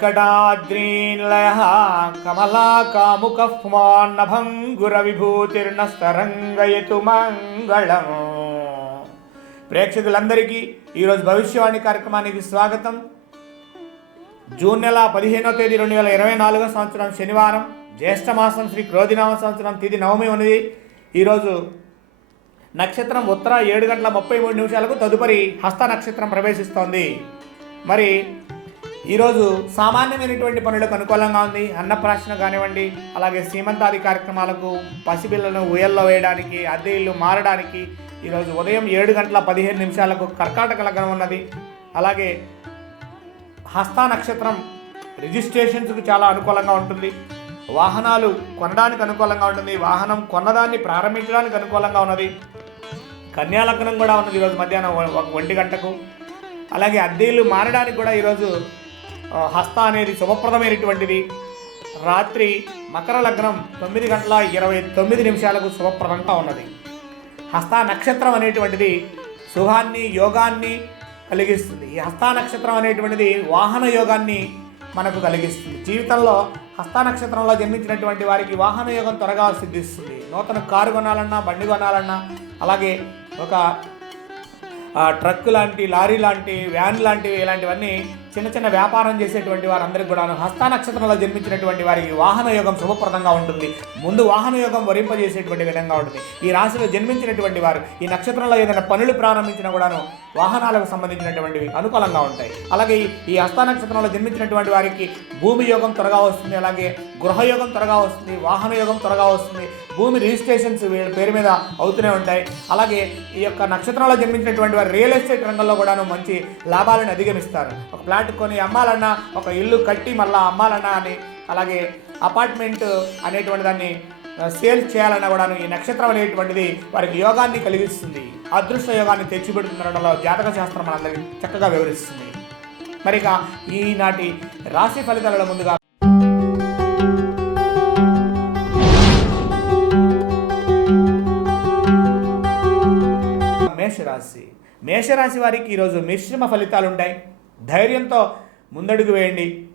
శ్రీవేంకటాద్రీనిలయ కమలాకాముకమాన్నభంగురవిభూతిర్నస్తరంగయతు మంగళము ప్రేక్షకులందరికీ ఈరోజు భవిష్యవాణి కార్యక్రమానికి స్వాగతం. జూన్ నెల పదిహేనో తేదీ రెండు వేల ఇరవై నాలుగో సంవత్సరం శనివారం జ్యేష్ఠమాసం శ్రీ క్రోధినామ సంవత్సరం తిది నవమి ఉన్నది. ఈరోజు నక్షత్రం ఉత్తర ఏడు గంటల ముప్పై మూడు నిమిషాలకు తదుపరి హస్త నక్షత్రం ప్రవేశిస్తోంది. మరి ఈరోజు సామాన్యమైనటువంటి పనులకు అనుకూలంగా ఉంది. అన్నప్రాశన కానివ్వండి అలాగే సీమంతాది కార్యక్రమాలకు పసిపిల్లలను ఉయల్లో వేయడానికి అద్దె ఇల్లు మారడానికి ఈరోజు ఉదయం ఏడు గంటల పదిహేను నిమిషాలకు కర్కాటక లగ్నం ఉన్నది. అలాగే హస్తా నక్షత్రం రిజిస్ట్రేషన్స్కి చాలా అనుకూలంగా ఉంటుంది. వాహనాలు కొనడానికి అనుకూలంగా ఉంటుంది. వాహనం కొన్నదాన్ని ప్రారంభించడానికి అనుకూలంగా ఉన్నది. కన్యాలగ్నం కూడా ఉన్నది ఈరోజు మధ్యాహ్నం ఒక ఒంటి గంటకు. అలాగే అద్దెలు మారడానికి కూడా ఈరోజు హస్త అనేది శుభప్రదమైనటువంటిది. రాత్రి మకర లగ్నం తొమ్మిది గంటల ఇరవై తొమ్మిది నిమిషాలకు శుభప్రదంగా ఉన్నది. హస్త నక్షత్రం అనేటువంటిది శుభాన్ని యోగాన్ని కలిగిస్తుంది. ఈ హస్త నక్షత్రం అనేటువంటిది వాహన యోగాన్ని మనకు కలిగిస్తుంది. జీవితంలో హస్త నక్షత్రంలో జన్మించినటువంటి వారికి వాహన యోగం త్వరగా సిద్ధిస్తుంది. నూతన కారు కొనాలన్నా బండి కొనాలన్నా అలాగే ఒక ట్రక్ లాంటి లారీ లాంటి వ్యాన్ లాంటివి ఇలాంటివన్నీ చిన్న చిన్న వ్యాపారం చేసేటువంటి వారందరికీ కూడా హస్త నక్షత్రంలో జన్మించినటువంటి వారికి వాహన యోగం శుభప్రదంగా ఉంటుంది. ముందు వాహన యోగం వరింపజేసేటువంటి విధంగా ఉంటుంది. ఈ రాశిలో జన్మించినటువంటి వారు ఈ నక్షత్రంలో ఏదైనా పనులు ప్రారంభించినా కూడాను వాహనాలకు సంబంధించినటువంటివి అనుకూలంగా ఉంటాయి. అలాగే ఈ- హస్త నక్షత్రంలో జన్మించినటువంటి వారికి భూమి యోగం త్వరగా వస్తుంది. అలాగే గృహయోగం త్వరగా వస్తుంది. వాహన యోగం త్వరగా వస్తుంది. భూమి రిజిస్ట్రేషన్స్ వీళ్ళ పేరు మీద అవుతూనే ఉంటాయి. అలాగే ఈ యొక్క నక్షత్రంలో జన్మించినటువంటి వారు రియల్ ఎస్టేట్ రంగంలో కూడాను మంచి లాభాలను అధిగమిస్తారు. ఒక ప్లాన్ నాటుకొని అమ్మాలన్నా ఒక ఇల్లు కట్టి మళ్ళా అమ్మాలన్నా అని అలాగే అపార్ట్మెంట్ అనేటువంటి దాన్ని సేల్ చేయాలన్నా కూడా ఈ నక్షత్రం అనేటువంటిది వారికి యోగాన్ని కలిగిస్తుంది. అదృష్ట యోగాన్ని తెచ్చిపెడుతుండడంలో జాతక శాస్త్రం మనందరికీ చక్కగా వివరిస్తుంది. మరి ఇక ఈనాటి రాశి ఫలితాలలో ముందుగా మేషరాశి. మేషరాశి వారికి ఈరోజు మిశ్రమ ఫలితాలు ఉంటాయి ధైర్యంతో ముందడుగు వేయండి.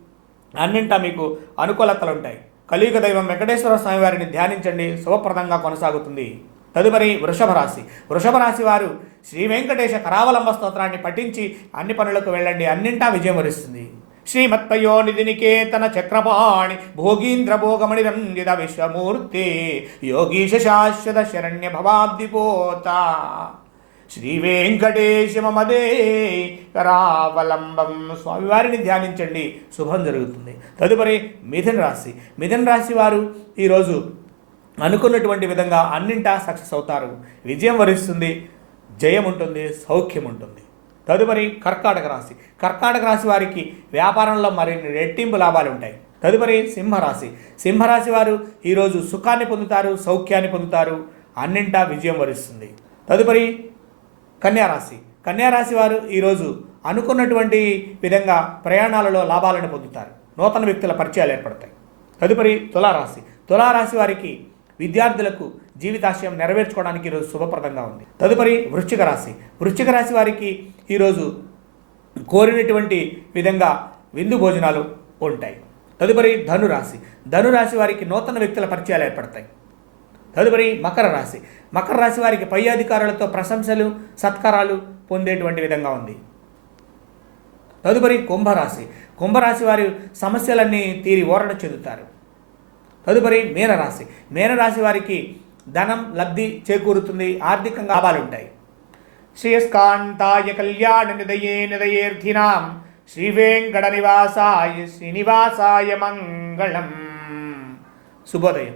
అన్నింటా మీకు అనుకూలతలు ఉంటాయి కలియుగ దైవం వెంకటేశ్వర స్వామి వారిని ధ్యానించండి. శుభప్రదంగా కొనసాగుతుంది. తదుపరి వృషభ రాశి. వృషభ రాశి వారు శ్రీ వెంకటేశ కరావలంబ స్తోత్రాన్ని పఠించి అన్ని పనులకు వెళ్ళండి. అన్నింటా విజయం వరిస్తుంది. శ్రీమత్పయో నిధినికేతన చక్రపాణి భోగీంద్ర భోగమణి రంజిత విశ్వమూర్తి యోగీశ శాశ్వత శరణ్య భవాబ్దిపోత. శ్రీ వెంకటేశమదే కరావలంబం స్వామివారిని ధ్యానించండి. శుభం జరుగుతుంది. తదుపరి మిథున రాశి. మిథున రాశి వారు ఈరోజు అనుకున్నటువంటి విధంగా అన్నింటా సక్సెస్ అవుతారు. విజయం వరిస్తుంది జయం ఉంటుంది సౌఖ్యం ఉంటుంది. తదుపరి కర్కాటక రాశి. కర్కాటక రాశి వారికి వ్యాపారంలో మరిన్ని రెట్టింపు లాభాలు ఉంటాయి. తదుపరి సింహరాశి. సింహరాశి వారు ఈరోజు సుఖాన్ని పొందుతారు సౌఖ్యాన్ని పొందుతారు. అన్నింటా విజయం వరిస్తుంది. తదుపరి కన్యారాశి. కన్యారాశి వారు ఈరోజు అనుకున్నటువంటి విధంగా ప్రయాణాలలో లాభాలను పొందుతారు. నూతన వ్యక్తుల పరిచయాలు ఏర్పడతాయి. తదుపరి తులారాశి. తులారాశి వారికి విద్యార్థులకు జీవితాశయం నెరవేర్చుకోవడానికి ఈరోజు శుభప్రదంగా ఉంది. తదుపరి వృశ్చిక రాశి. వృశ్చిక రాశి వారికి ఈరోజు కోరినటువంటి విధంగా విందు భోజనాలు ఉంటాయి. తదుపరి ధనురాశి. ధనురాశి వారికి నూతన వ్యక్తుల పరిచయాలు ఏర్పడతాయి. తదుపరి మకర రాశి. మకర రాశి వారికి పై అధికారులతో ప్రశంసలు సత్కారాలు పొందేటువంటి విధంగా ఉంది. తదుపరి కుంభరాశి. కుంభరాశి వారి సమస్యలన్నీ తీరి ఓరణ చెందుతారు. తదుపరి మీనరాశి. మీనరాశి వారికి ధనం లబ్ధి చేకూరుతుంది ఆర్థికంగా లాభాలు ఉంటాయి. కళ్యాణ నిదయే నిదయేర్థినాం శ్రీ వెంకట నివాసాయ శ్రీనివాసాయ మంగళం. శుభోదయం.